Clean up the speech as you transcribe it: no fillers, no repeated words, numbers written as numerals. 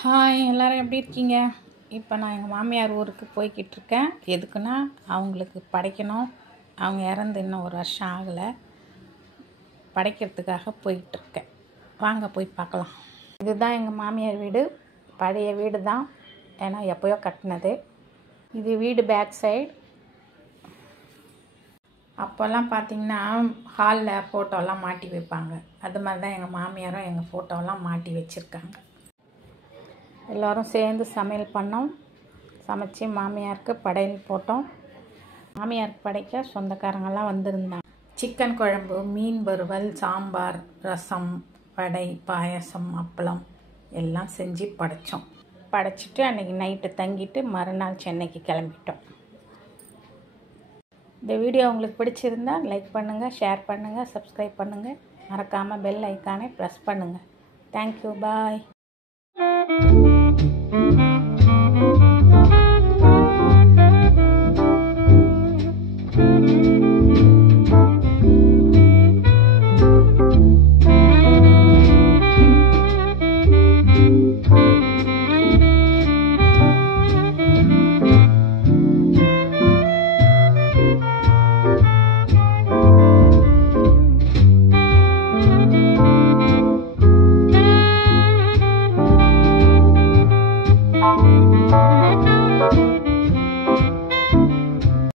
Hi எல்லோரும் எப்படி இருக்கீங்க? இப்போ நான் எங்கள் மாமியார் ஊருக்கு போய்கிட்டுருக்கேன். எதுக்குன்னா அவங்களுக்கு படைக்கணும். அவங்க இறந்து இன்னும் ஒரு வருஷம் ஆகலை. படைக்கிறதுக்காக போயிட்டுருக்கேன். வாங்க போய் பார்க்கலாம். இதுதான் எங்கள் மாமியார் வீடு. பழைய வீடு தான், ஏன்னா எப்போயோ கட்டினது. இது வீடு பேக் சைடு. அப்போல்லாம் பார்த்திங்கன்னா ஹாலில் ஃபோட்டோலாம் மாட்டி வைப்பாங்க. அது மாதிரி தான் எங்கள் மாமியாரும் எங்கள் ஃபோட்டோலாம் மாட்டி வச்சுருக்காங்க. எல்லோரும் சேர்ந்து சமையல் பண்ணோம். சமைச்சு மாமியாருக்கு படையல் போட்டோம். மாமியாருக்கு படைக்க சொந்தக்காரங்கெல்லாம் வந்திருந்தாங்க. சிக்கன் குழம்பு, மீன் வறுவல், சாம்பார், ரசம், வடை, பாயசம், அப்பளம் எல்லாம் செஞ்சு படைத்தோம். படைச்சிட்டு அன்றைக்கி நைட்டு தங்கிட்டு மறுநாள் சென்னைக்கு கிளம்பிட்டோம். இந்த வீடியோ உங்களுக்கு பிடிச்சிருந்தால் லைக் பண்ணுங்கள், ஷேர் பண்ணுங்கள், சப்ஸ்கிரைப் பண்ணுங்கள். மறக்காமல் பெல் ஐக்கானை ப்ரெஸ் பண்ணுங்கள். தேங்க்யூ, பாய்.